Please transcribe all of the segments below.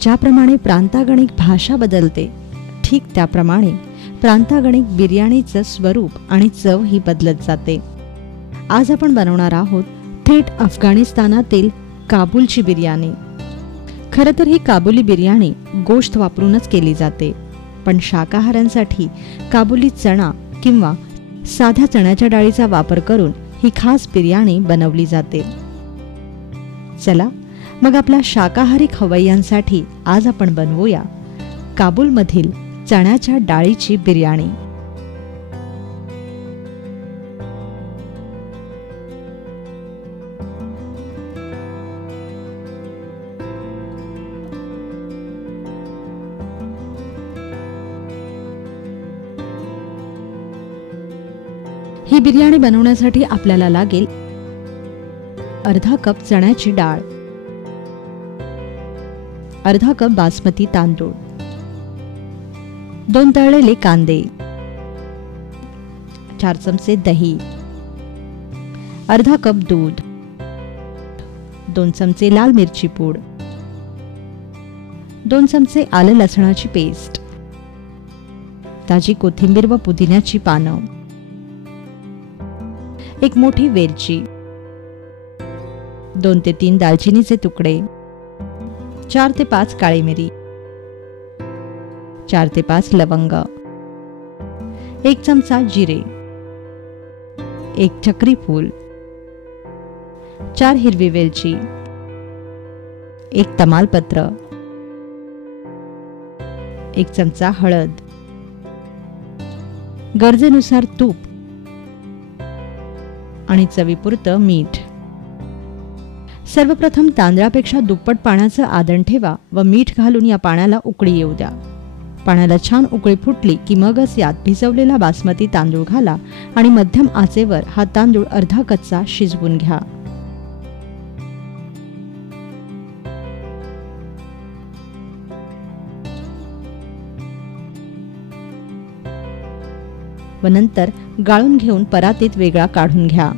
ज्याप्रमाणे प्रांतागणिक भाषा बदलते, ठीक त्याप्रमाणे प्रांतागणिक बिर्याणीचं स्वरूप आणि चव ही बदलत जाते. आज आपण बनवणार आहोत थेट अफगाणिस्तानातील काबूलची बिर्याणी. खरं तर ही काबुली बिर्याणी गोश्त वापरूनच केली जाते, पण शाकाहाऱ्यांसाठी काबुली चणा किंवा साध्या चण्याच्या डाळीचा वापर करून ही खास बिर्याणी बनवली जाते. चला मग आपल्या शाकाहारी खवय्यांसाठी आज आपण बनवूया काबूलमधील चण्याच्या डाळीची बिर्याणी. ही बिर्याणी बनवण्यासाठी आपल्याला लागेल अर्धा कप चण्याची डाळ, अर्धा कप बासमती तांदूळ, 2 तळलेले कांदे, 4 चमचे दही, अर्धा कप दूध, 2 चमचे लाल मिरची पूड, 2 चमचे आलं लसणाची पेस्ट, ताजी कोथिंबीर व पुदिन्याची पानं, 1 मोठी वेलची, 2 ते 3 दालचिनीचे तुकडे, 4 ते 5 काळी मिरी, 4 ते 5 लवंग, 1 चमचा जिरे, 1 चक्री फूल, 4 हिरवी वेलची, 1 तमालपत्र, 1 चमचा हळद, गरजेनुसार तूप आणि चवीपुरतं मीठ. सर्वप्रथम तांदळापेक्षा दुप्पट पाण्याचं आधण ठेवा व मीठ घालून या पाण्याला उकळी येऊ द्या. पाण्याला छान उकळी फुटली की मगच यात भिजवलेला बासमती तांदूळ घाला आणि मध्यम आचेवर हा तांदूळ अर्धा कच्चा शिजवून घ्या. व नंतर गाळून घेऊन परातीत वेगळा काढून घ्या.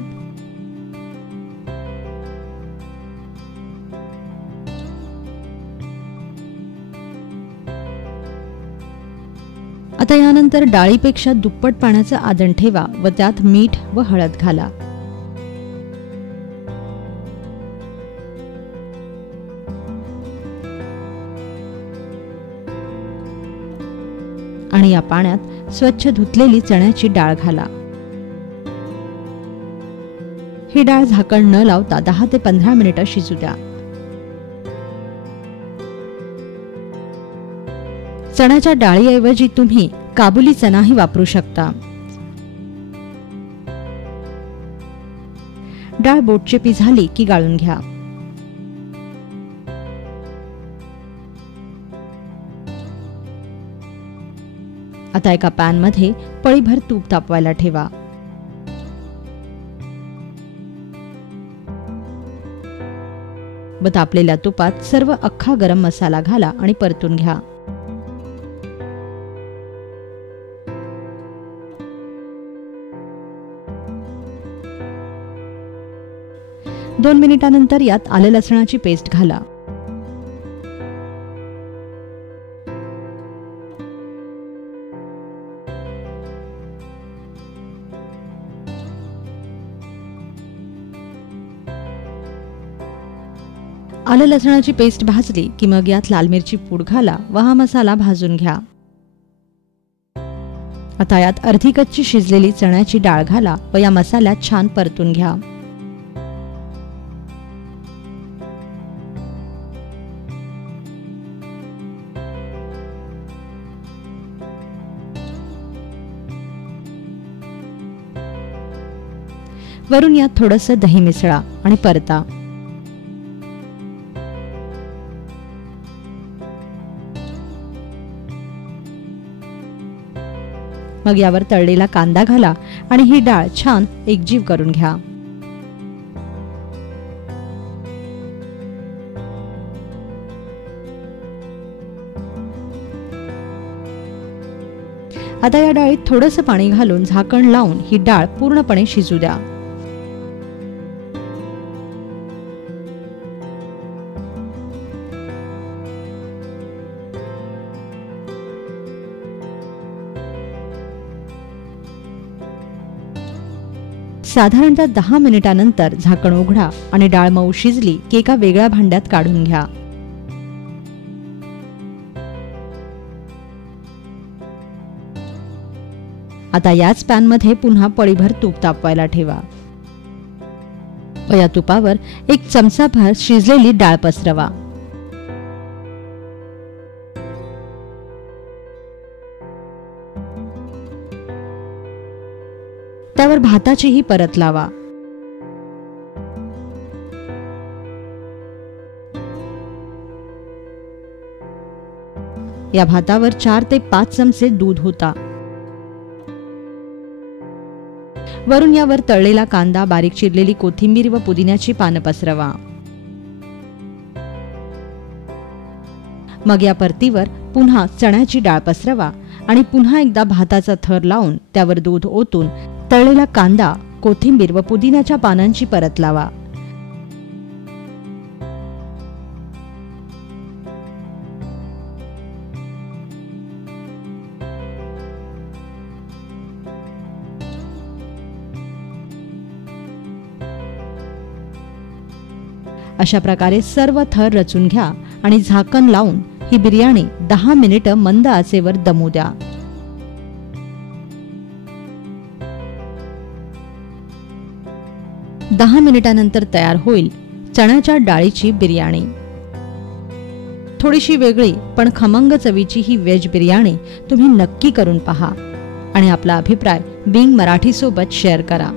आता यानंतर डाळीपेक्षा दुप्पट पाण्याचं आधण ठेवा व त्यात मीठ व हळद घाला. आणि या पाण्यात स्वच्छ धुतलेली चण्याची डाळ घाला. ही डाळ झाकण न लावता 10 ते 15 मिनिटं शिजू द्या. चण्याच्या डाळीऐवजी तुम्ही काबुली चणाही वापरू शकता. डाळ बोटचेपी झाली की गाळून घ्या. आता एका पॅन मध्ये पळीभर तूप तापवायला ठेवा. व तापलेल्या तुपात सर्व अख्खा गरम मसाला घाला आणि परतून घ्या. दोन मिनिटांनंतर यात आलं लसणाची पेस्ट घाला. आलं लसणाची पेस्ट भाजली की मग यात लाल मिरची पूड घाला व हा मसाला भाजून घ्या. आता यात अर्धी कच्ची शिजलेली चण्याची डाळ घाला व या मसाल्यात छान परतून घ्या. वरून यात थोडंसं दही मिसळा आणि परता. मग यावर तळलेला कांदा घाला आणि ही डाळ छान एकजीव करून घ्या. आता या डाळीत थोडंसं पाणी घालून झाकण लावून ही डाळ पूर्णपणे शिजू द्या. साधारणतः 10 मिनिटांनंतर झाकण उघडा आणि डाळ मऊ शिजली की एका वेगळ्या भांड्यात काढून घ्या. आता याच पॅनमध्ये पुन्हा पळीभर तूप तापवायला ठेवा व या तुपावर 1 चमचाभर शिजलेली डाळ पसरवा. त्यावर भाताचीही परत लावा. या भातावर 4 ते 5 चमचे दूध होता. वरून यावर तळलेला कांदा, बारीक चिरलेली कोथिंबीर व पुदिन्याची पानं पसरवा. मग या परतीवर पुन्हा चण्याची डाळ पसरवा आणि पुन्हा एकदा भाताचा थर लावून त्यावर दूध ओतून तळलेला कांदा, कोथिंबीर व पुदिन्याच्या पानांची परत लावा. अशा प्रकारे सर्व थर रचून घ्या आणि झाकण लावून ही बिर्याणी 10 मिनिटं मंद आचेवर दमू द्या. दहा मिनिटांनंतर तयार होईल चण्याच्या डाळीची बिर्याणी. थोडीशी वेगळी पण खमंग चवीची ही व्हेज बिर्याणी तुम्ही नक्की करून पहा आणि आपला अभिप्राय बिंग मराठी सोबत शेअर करा.